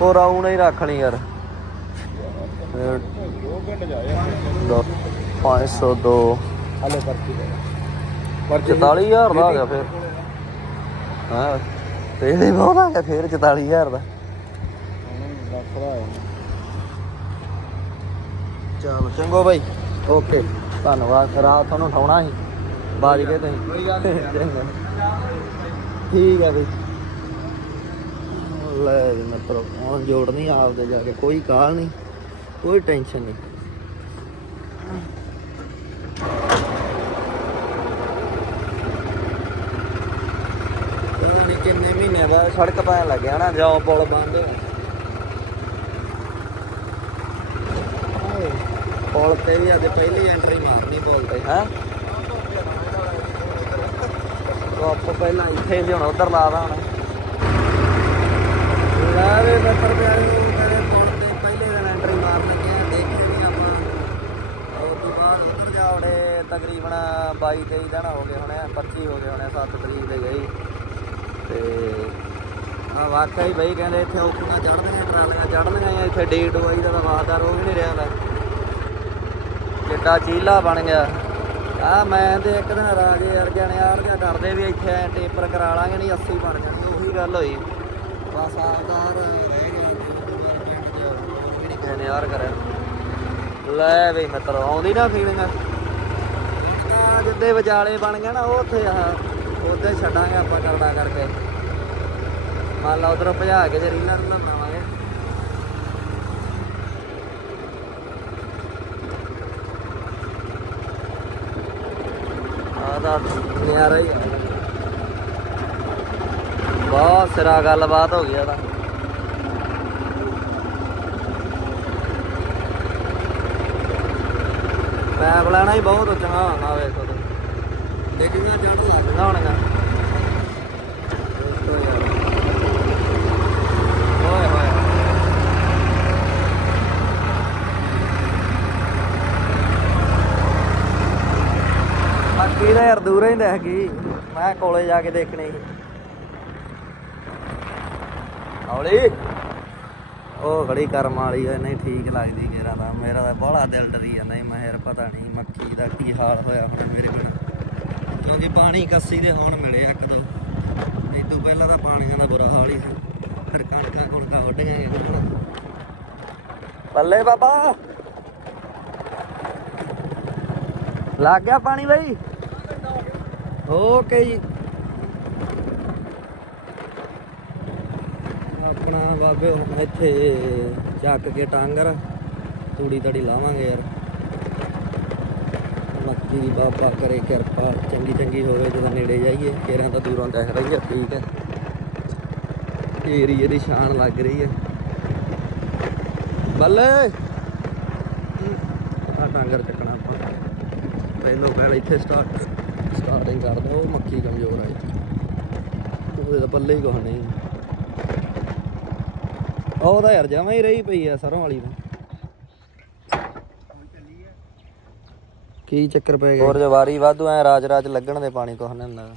ਹੋਰ ਆਉਣਾ ਹੀ ਰੱਖ ਲਈ ਯਾਰ। ਫਿਰ 502 ਹਲੇ ਪਰਚੀ ਦੇ 44000 ਦਾ ਆ ਗਿਆ ਫਿਰ। ਹਾਂ, ਤੇਰੇ ਬਹੁਤ ਆ ਗਿਆ ਫਿਰ 44000 ਦਾ। ਚਲੋ ਚੰਗੋ ਬਾਈ। ਓਕੇ ਧੰਨਵਾਦ। ਰਾਤ ਤੁਹਾਨੂੰ ਉਠਾਉਣਾ ਸੀ। ਬਾਜ ਗਏ ਤੁਸੀਂ। *laughs* ਠੀਕ ਹੈ ਬਈ। ਲੈ ਵੀ ਮਿੱਤਰੋ ਹੁਣ ਜੋੜਨੀ ਆਪਦੇ ਜਾ ਕੇ। ਕੋਈ ਕਾਲ ਨਹੀਂ ਕੋਈ ਟੈਨਸ਼ਨ ਨਹੀਂ। ਕਿੰਨੇ ਮਹੀਨੇ ਬਾਅਦ ਸੜਕ ਪੈਣ ਲੱਗਿਆ ਨਾ ਜਦੋਂ ਪੁਲ ਬੰਦ ਹੋਇਆ। ਪੁਲ ਤੇ ਵੀ ਅੱਜ ਪਹਿਲੀ ਐਂਟਰੀ ਮਾਰਨੀ ਪੁਲ ਤੇ। ਹੈ? ਆਪਾਂ ਪਹਿਲਾਂ ਇੱਥੇ ਲਿਆਉਣਾ ਉਧਰ ਲਾ ਦਾ ਹੁਣ। ਲੈ ਵੇ ਬੱਤਰ ਪਿਆਰੇ ਨੂੰ ਮੇਰੇ ਪੁਲ ਤੇ ਪਹਿਲੇ ਦਿਨ ਐਂਟਰੀ ਮਾਰਨ ਲੱਗੇ ਆ ਦੇਖੇ ਵੀ ਆਪਾਂ। ਉਸ ਤੋਂ ਬਾਅਦ ਉਧਰ ਜਾਵੜੇ ਤਕਰੀਬਨ 22 23 ਦਿਨ ਹੋ ਗਏ ਹੋਣੇ ਆ 25 ਹੋ ਗਏ ਹੋਣੇ 7 ਤਰੀਕ ਦੇ ਗਈ ਤੇ ਆ ਵਾਕਈ ਬਈ ਕਹਿੰਦੇ ਇੱਥੇ ਔਕੜਾਂ ਚੜ੍ਹਦੀਆਂ ਟਰਾਲੀਆਂ ਚੜ੍ਹਦੀਆਂ ਇੱਥੇ ਡੀ ਡਵਾਈ ਦਾ ਹੋ ਵੀ ਨਹੀਂ ਰਿਹਾ ਲੈ ਕਿੱਡਾ ਚੀਲਾ ਬਣ ਗਿਆ। ਆ ਮੈਂ ਤੇ ਇੱਕ ਦਿਨ ਰਾਜੇ ਯਾਰ ਜਾਣੇ ਯਾਰ ਕਿਆ ਕਰਦੇ ਵੀ ਇੱਥੇ ਟੇਪਰ ਕਰਾ ਲਾਂਗੇ, ਨਹੀਂ 80 ਬਣ ਜਾਣੀ ਉਹੀ ਗੱਲ ਹੋਈ। ਬਸ ਆਪਦਾਰ ਰਹਿ ਗਿਆ ਯਾਰ ਕਰਿਆ। ਲੈ ਵੀ ਮਿੱਤਰ, ਆਉਂਦੀ ਨਾ ਫੀਲਿੰਗ ਆ ਜਿੱਦੇ ਵਿਚਾਲੇ ਬਣ ਗਿਆ ਨਾ, ਉਹ ਉੱਥੇ ਆ, ਉੱਥੇ ਛੱਡਾਂਗੇ ਆਪਾਂ ਕਰੜਾ ਕਰਕੇ। ਮੰਨ ਲਾ ਉਧਰੋਂ ਭਜਾ ਕੇ ਜੇ ਰੀਲਾਂ ਰੂਲਾਂ ਬਣਾਵਾਂਗੇ। ਆ ਨਿਆਰਾ ਹੀ ਬਹੁਤ ਸਿਰਾ ਗੱਲਬਾਤ ਹੋ ਗਿਆ ਤਾਂ। ਪੈਪ ਲੈਣਾ ਹੀ ਬਹੁਤ ਚੰਗਾ ਹੁੰਦਾ ਵੇਖੋ ਤੇ। ਡਿੱਗੀਆਂ ਚੜ ਲੱਗਦਾ ਹੋਣਗਾ ਵੇਖੋ ਯਾਰ। ਓਏ ਹੋਏ ਬਾਕੀ ਤਾਂ ਯਾਰ ਦੂਰੋਂ ਹੀ ਦੇਖ ਗਈ। ਮੈਂ ਕੋਲੇ ਜਾ ਕੇ ਦੇਖਣੀ ਸੀ। ਹੌਲੀ। ਉਹ ਖੜੀ ਕਰਮ ਵਾਲੀ ਐ ਨਹੀਂ ਠੀਕ ਲੱਗਦੀ ਮੇਰਾ ਤਾਂ। ਮੇਰਾ ਤਾਂ ਬੜਾ ਦਿਲ ਡਰੀ ਜਾਂਦਾ ਮੈਂ ਯਾਰ ਪਤਾ ਨਹੀਂ ਮੱਖੀ ਦਾ ਕੀ ਹਾਲ ਹੋਇਆ ਹੁਣ ਮੇਰੇ ਬਿਨਾ ਕਿਉਂਕਿ ਪਾਣੀ ਕੱਸੀ ਦੇ ਹੁਣ ਮਿਲੇ ਇੱਕ ਦੋ ਇਹ ਤੋਂ ਪਹਿਲਾਂ ਤਾਂ ਪਾਣੀਆਂ ਦਾ ਬੁਰਾ ਹਾਲ ਹੀ ਸੀ। ਫਿਰ ਕਣਕਾਂ ਕੁਣਕਾਂ ਉੱਡੀਆਂ ਪੱਲੇ ਬਾਬਾ। ਲੱਗ ਗਿਆ ਪਾਣੀ ਬਈ। ਓਕੇ ਜੀ। ਆਪਣਾ ਬਾਬੇ ਹੁਣ ਇੱਥੇ ਚੱਕ ਕੇ ਟਾਂਗਰ, ਤੂੜੀ ਤੜੀ ਲਾਵਾਂਗੇ ਯਾਰ। ਮੱਕੀ ਦੀ ਬਾਬਾ ਕਰੇ ਕਿਰਪਾ, ਚੰਗੀ ਚੰਗੀ ਹੋਵੇ ਜਦੋਂ ਨੇੜੇ ਜਾਈਏ। ਕੇਰਾਂ ਤਾਂ ਦੂਰੋਂ ਦਿਖ ਰਹੀ ਹੈ ਠੀਕ ਹੈ। ਏਰੀਏ ਦੀ ਸ਼ਾਨ ਲੱਗ ਰਹੀ ਹੈ। ਬੱਲੇ! ਆ ਟਾਂਗਰ ਚੱਕਣਾ ਆਪਾਂ। ਪਹਿਲੋਂ ਪਹਿਲ ਇੱਥੇ ਸਟਾਰਟ ਸਟਾਰਟਿੰਗ ਕਰਦਾ ਉਹ ਮੱਕੀ ਕਮਜ਼ੋਰ ਆ ਇੱਥੇ ਉਹਦੇ ਤਾਂ ਪੱਲੇ ਹੀ ਕੁਛ ਨਹੀਂ। ਉਹ ਤਾਂ ਯਾਰ ਜਮਾਂ ਹੀ ਰਹੀ ਪਈ ਆ ਸਰੋਂ ਵਾਲੀ ਤਾਂ। ਕੀ ਚੱਕਰ ਪੈ ਗਿਆ ਹੋਰ ਜਵਾਰੀ ਵਾਧੂ ਐ ਰਾਜ ਰਾਜ ਲੱਗਣ ਦੇ ਪਾਣੀ ਕੁਛ ਨਹੀਂ ਹੁੰਦਾ।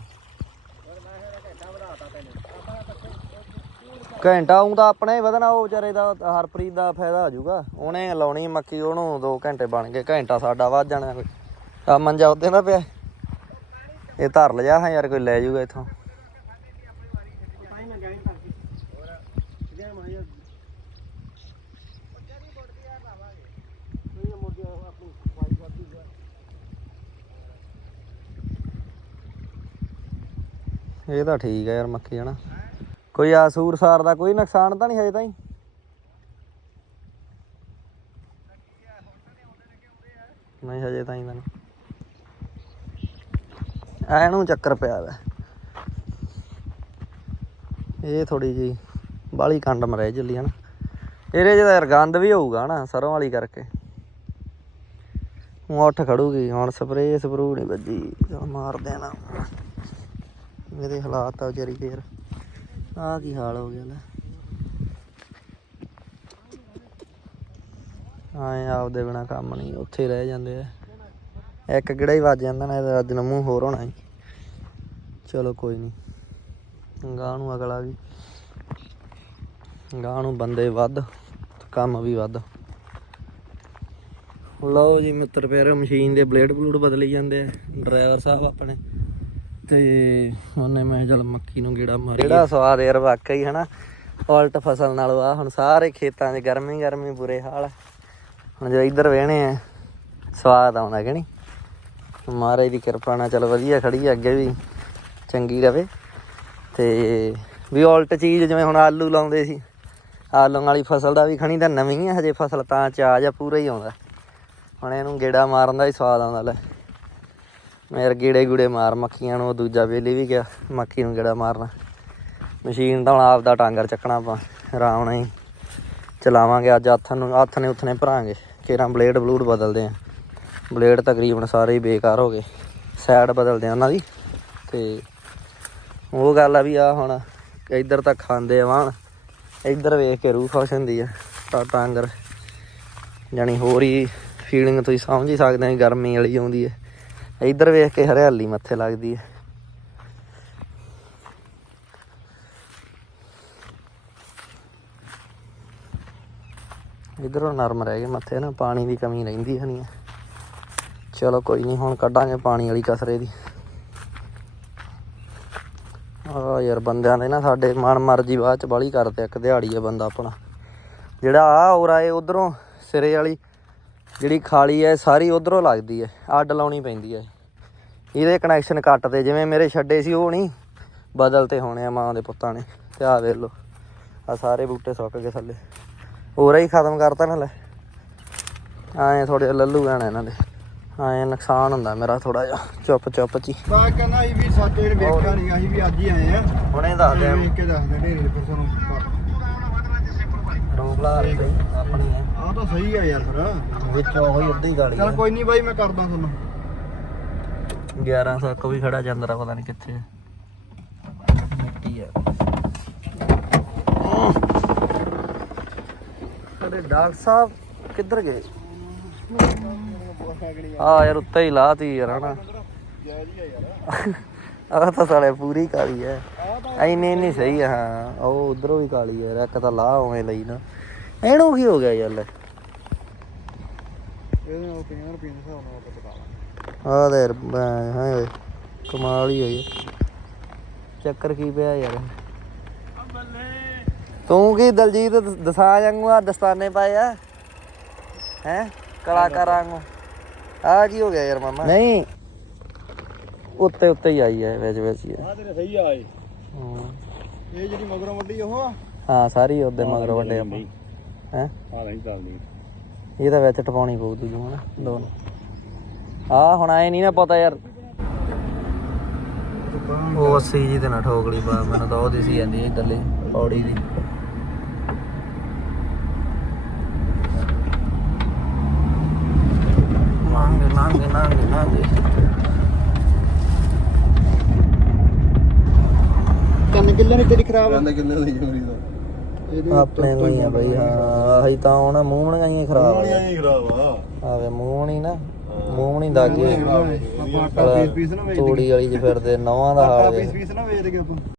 ਘੰਟਾ ਉਹ ਤਾਂ ਆਪਣਾ ਹੀ ਵਧਣਾ, ਉਹ ਵਿਚਾਰੇ ਦਾ ਹਰਪ੍ਰੀਤ ਦਾ ਫਾਇਦਾ ਹੋ ਜਾਊਗਾ। ਉਹਨੇ ਲਾਉਣੀ ਮੱਕੀ, ਉਹਨੂੰ 2 ਘੰਟੇ ਬਣ ਗਏ। ਘੰਟਾ ਸਾਡਾ ਵੱਧ ਜਾਣਾ। ਆ ਮੰਜਾ ਉੱਤੇ ਦਾ ਪਿਆ। ਇਹ ਧਰ ਲਿਆ ਹਾਂ ਯਾਰ, ਕੋਈ ਲੈ ਜਾਊਗਾ ਇਥੋਂ। ਇਹ ਤਾਂ ਠੀਕ ਆ ਯਾਰ ਮੱਕੀ ਹਨਾ। ਕੋਈ ਆਸੂਰ ਸਾਰ ਦਾ ਕੋਈ ਨੁਕਸਾਨ ਤਾਂ ਨਹੀਂ ਹਜੇ ਤਾਈਂ? ਐਨੂੰ ਚੱਕਰ ਪਿਆ ਵੈ। ਇਹ ਥੋੜੀ ਜੀ ਬਾਲੀ ਕੰਡ ਮਰੇ ਜੱਲੀ ਹਨਾ ਇਹਦੇ ਜਿਹਦਾ ਯਾਰ ਗੰਦ ਵੀ ਹੋਊਗਾ ਨਾ, ਸਰੋਂ ਵਾਲੀ ਕਰਕੇ। ਹੁਣ ਉੱਠ ਖੜੂਗੀ, ਹੁਣ ਸਪਰੇ ਸਪਰੂ ਨਹੀਂ ਵੱਜੀ। ਚਲ ਮਾਰ ਦੇਣਾ। ਇਹਦੇ ਹਾਲਾਤ ਆ ਵਿਚਾਰੀ ਦੇ ਯਾਰ ਆ ਕੀ ਹਾਲ ਹੋ ਗਿਆ ਲੈ। ਆਏ ਆਪਦੇ ਬਿਨਾ ਕੰਮ ਨਹੀਂ, ਉੱਥੇ ਰਹਿ ਜਾਂਦੇ ਆ। ਇੱਕ ਕਿਹੜਾ ਹੀ ਵੱਜ ਜਾਂਦਾ ਨਾ ਇਹਦਾ ਅੱਜ ਨੂੰ ਮੂੰਹ ਹੋਰ ਹੋਣਾ ਸੀ। ਚਲੋ ਕੋਈ ਨਹੀਂ ਗਾਂ ਨੂੰ ਅਗਲਾ ਵੀ। ਗਾਂ ਨੂੰ ਬੰਦੇ ਵੱਧ ਕੰਮ ਵੀ ਵੱਧ। ਲਓ ਜੀ ਮਿੱਤਰ ਪਿਆਰੇ ਮਸ਼ੀਨ ਦੇ ਬਲੇਡ ਬਲੂਡ ਬਦਲੀ ਜਾਂਦੇ ਆ, ਡਰਾਈਵਰ ਸਾਹਿਬ ਆਪਣੇ। ਤੇ ਉਹਨੇ ਮੈਂ ਚਲ ਮੱਕੀ ਨੂੰ ਗੇੜਾ ਮਾਰਿਆ ਜਿਹੜਾ ਸਵਾਦ ਯਾਰ, ਵਾਕਈ ਹਨਾ। ਉਲਟ ਫਸਲ ਨਾਲੋਂ ਆ, ਹੁਣ ਸਾਰੇ ਖੇਤਾਂ 'ਚ ਗਰਮੀ ਗਰਮੀ ਬੁਰੇ ਹਾਲ ਹੁਣ ਜੋ ਇੱਧਰ ਵੇਹਣੇ ਆ, ਸਵਾਦ ਆਉਂਦਾ ਕਿ ਨਹੀਂ? ਮਹਾਰਾਜ ਦੀ ਕਿਰਪਾ ਨਾਲ ਚੱਲ ਵਧੀਆ ਖੜੀ ਆ, ਅੱਗੇ ਵੀ ਚੰਗੀ ਰਵੇ। ਤੇ ਵੀ ਉਲਟ ਚੀਜ਼ ਜਿਵੇਂ ਹੁਣ ਆਲੂ ਲਾਉਂਦੇ ਸੀ ਆਲੂਆਂ ਵਾਲੀ ਫਸਲ ਦਾ ਵੀ ਖਣੀ ਤਾਂ ਨਵੀਂ ਆ ਹਜੇ ਫਸਲ ਤਾਂ ਚਾਜ ਆ ਪੂਰਾ ਹੀ ਆਉਂਦਾ। ਹੁਣ ਇਹਨੂੰ ਗੇੜਾ ਮਾਰਨ ਦਾ ਹੀ ਸਵਾਦ ਆਉਂਦਾ ਲੈ। ਮੇਰ ਗੇੜੇ ਗੁੜੇ ਮਾਰ ਮੱਖੀਆਂ ਨੂੰ ਦੂਜਾ ਵੇਲੀ ਵੀ ਗਿਆ ਮੱਖੀ ਨੂੰ ਗੇੜਾ ਮਾਰਨਾ। ਮਸ਼ੀਨ ਤਾਂ ਹੁਣ ਆਪ ਦਾ ਟਾਂਗਰ ਚੱਕਣਾ ਆਪਾਂ ਆਰਾਮ ਨਾਲ ਹੀ ਚਲਾਵਾਂਗੇ ਅੱਜ ਹੱਥ ਨੂੰ ਹੱਥ ਨੇ ਉਥਨੇ ਭਰਾਂਗੇ। ਕੇਰਾਂ ਬਲੇਡ ਬਲੂਡ ਬਦਲਦੇ ਆ। ਬਲੇਡ ਤਕਰੀਬਨ ਸਾਰੇ ਹੀ ਬੇਕਾਰ ਹੋ ਗਏ। ਸਾਈਡ ਬਦਲਦੇ ਆ ਉਹਨਾਂ ਦੀ। ਤੇ ਉਹ ਗੱਲ ਆ ਵੀ ਆ ਹੁਣ ਇੱਧਰ ਤਾਂ ਖਾਂਦੇ ਆ ਵਾਣ ਇੱਧਰ ਵੇਖ ਕੇ ਰੂਹ ਖੁਸ਼ ਹੁੰਦੀ ਆ। ਤਾਂ ਟਾਂਗਰ ਜਾਣੀ ਹੋਰ ਹੀ ਫੀਲਿੰਗ ਤੁਸੀਂ ਸਮਝ ਹੀ ਸਕਦੇ ਆ ਗਰਮੀ ਵਾਲੀ ਆਉਂਦੀ ਹੈ ਇੱਧਰ ਵੇਖ ਕੇ ਹਰਿਆਲੀ ਮੱਥੇ ਲੱਗਦੀ ਹੈ ਇਧਰੋਂ ਨਰਮ ਰਹਿ ਗਏ ਮੱਥੇ ਨਾ, ਪਾਣੀ ਦੀ ਕਮੀ ਰਹਿੰਦੀ ਹੈ ਨਹੀਂ ਚਲੋ ਕੋਈ ਨਹੀਂ ਹੁਣ ਕੱਢਾਂਗੇ ਪਾਣੀ ਵਾਲੀ ਕਸਰੇ ਦੀ। ਆ ਯਾਰ ਬੰਦਿਆਂ ਦੇ ਨਾ ਸਾਡੇ ਮਨ ਮਰਜ਼ੀ ਬਾਅਦ ਚ ਬਾਲੀ ਕਰਦੇ ਇੱਕ ਦਿਹਾੜੀ ਆ ਬੰਦਾ ਆਪਣਾ। ਜਿਹੜਾ ਆ ਹੋਰ ਆਏ ਉਧਰੋਂ ਸਿਰੇ ਵਾਲੀ ਜਿਹੜੀ ਖਾਲੀ ਹੈ ਸਾਰੀ ਉਧਰੋਂ ਲੱਗਦੀ ਹੈ ਅੱਡ ਲਾਉਣੀ ਪੈਂਦੀ ਹੈ ਇਹਦੇ ਕਨੈਕਸ਼ਨ ਕੱਟਦੇ, ਜਿਵੇਂ ਮੇਰੇ ਛੱਡੇ ਸੀ, ਉਹ ਨਹੀਂ ਬਦਲਤੇ ਹੋਣੇ ਆ ਮਾਂ ਦੇ ਪੁੱਤਾਂ ਨੇ। ਤੇ ਆ ਵੇਖ ਲਓ ਆ ਸਾਰੇ ਬੂਟੇ ਸੁੱਕ ਗਏ ਥੱਲੇ। ਹੋਰ ਹੀ ਖਤਮ ਕਰਤਾ ਨਾ ਲੈ ਆਏ ਥੋੜੇ ਲੱਲੂ ਗਾਣੇ ਇਹਨਾਂ ਦੇ। ਆਏ ਨੁਕਸਾਨ ਹੁੰਦਾ ਮੇਰਾ ਥੋੜਾ ਜਿਹਾ ਚੁੱਪ ਚੁੱਪ ਚ ਤਾਂ ਕਹਿੰਦਾ ਅਸੀਂ ਵੀ ਸਾਡੇ ਨੇ ਵੇਖਿਆ ਨਹੀਂ ਅਸੀਂ ਵੀ ਅੱਜ ਹੀ ਆਏ ਆ। ਹੁਣੇ ਦੱਸਦੇ ਆ ਵੇਖ ਕੇ ਦੱਸਦੇ ਢੇਰੇ ਦੇ ਤੁਹਾਨੂੰ ਰੋਬਲਾ ਆਪਣੀ ਆਹ ਤਾਂ ਸਹੀ ਆ ਯਾਰ ਫਿਰ। ਵਿੱਚੋਂ ਉਹੀ ਅੱਧੀ ਗਾਲੀ ਚਲ ਕੋਈ ਨਹੀਂ ਬਾਈ ਮੈਂ ਕਰਦਾ ਤੁਹਾਨੂੰ। 1100 ਇੱਕ ਵੀ ਖੜਾ ਜਾਂਦਾ ਪਤਾ ਨਹੀਂ ਕਿੱਥੇ ਹੈ ਮਿੱਟੀ ਹੈ। ਸਾਡੇ ਡਾਕਟਰ ਸਾਹਿਬ ਕਿੱਧਰ ਗਏ? ਆ। ਯਾਰ ਉੱਤੇ ਹੀ ਲਾਤੀ ਯਾਰ ਹਨਾ। ਆਹ ਤਾਂ ਸਾਲੇ ਪੂਰੀ ਕਾਲੀ ਹੈ ਐਨੇ ਨਹੀਂ ਸਹੀ ਹੈ ਹਾਂ। ਉਹ ਉਧਰੋਂ ਵੀ ਕਾਲੀ ਹੈ ਇੱਕ ਤਾਂ ਲਾ ਉਵੇਂ ਲਈ ਨਾ। ਇਹਨੂੰ ਕੀ ਹੋ ਗਿਆ ਯਾਰ ਲੈ? ਇਹਦੇ ਨਾਲ 50 ਰੁਪਏ ਦੇ ਹਿਸਾਬ ਨਾਲ ਆਪਾਂ ਬਤਾ ਲਾਂਗੇ। ਆ ਦੇ ਹਾਂ ਓਏ ਕਮਾਲ ਹੀ ਹੋਈ। ਚੱਕਰ ਕੀ ਪਿਆ ਯਾਰ? ਤੂੰ ਕੀ ਦਲਜੀਤ ਦਸਾ ਜਾਂਗੂ ਆ ਦਸਤਾਨੇ ਪਾਏ ਆ? ਹੈ? ਕਲਾਕਾਰਾਂ ਵਾਂਗੂ। ਆ ਕੀ ਹੋ ਗਿਆ ਯਾਰ ਮਾਮਾ? ਨਹੀਂ। ਉੱਤੇ ਉੱਤੇ ਹੀ ਆਈ ਹੈ ਵਿੱਚ ਵਿੱਚ ਹੀ ਹੈ। ਆਹ ਤੇਰੇ ਸਹੀ ਆਏ ਹੂੰ। ਇਹ ਜਿਹੜੀ ਮਗਰੋਂ ਵੱਡੀ ਉਹ ਆ? ਹਾਂ ਸਾਰੀ ਉਹਦੇ ਮਗਰ ਵੱਡੇ ਆਪਾਂ। ਹੈ? ਆਹ ਨਹੀਂ ਚੱਲਦੀ। ਇਹ ਤਾਂ ਵਿੱਚ ਟਪਾਉਣੀ ਪਊ ਦੂਜੂ ਹਨਾ ਦੋ ਆ ਹੁਣ ਆਏ ਨਹੀਂ ਨਾ ਪਤਾ ਯਾਰ। ਉਹ 80 ਜੀ ਤੇ ਨਾ ਠੋਕਲੀ ਪਾ ਮੈਨੂੰ ਤਾਂ ਉਹ ਦਿਸੀ ਜਾਂਦੀ ਇਧਰਲੀ ਪੌੜੀ ਦੀ। ਕੰਨ ਦੀ ਦਾ। ਆਪਣੇ ਨੂੰ ਹੀ ਆ ਬਈ ਹਾਂ ਆਹੀ ਤਾਂ ਹੁਣ ਮੂੰਹ ਬਣਾਈਆਂ ਖਰਾਬ ਆ। ਹੀ ਖਰਾਬ ਆ। ਆਵੇ ਮੂੰਹ ਨਹੀਂ ਨਾ ਮੂੰਹ ਨਹੀਂ ਦਾਗੀ ਆਪਾਂ ਆਟਾ ਪੀਸ ਪੀਸ ਨਾ ਵੇਚ ਤੂੜੀ ਵਾਲੀ ਚ ਫਿਰਦੇ ਨੌਵਾਂ ਦਾ ਹਾਲ ਆਟਾ ਵੇਖ। ਪੀਸ ਪੀਸ ਨਾ ਵੇਚ ਕੇ ਤੂੰ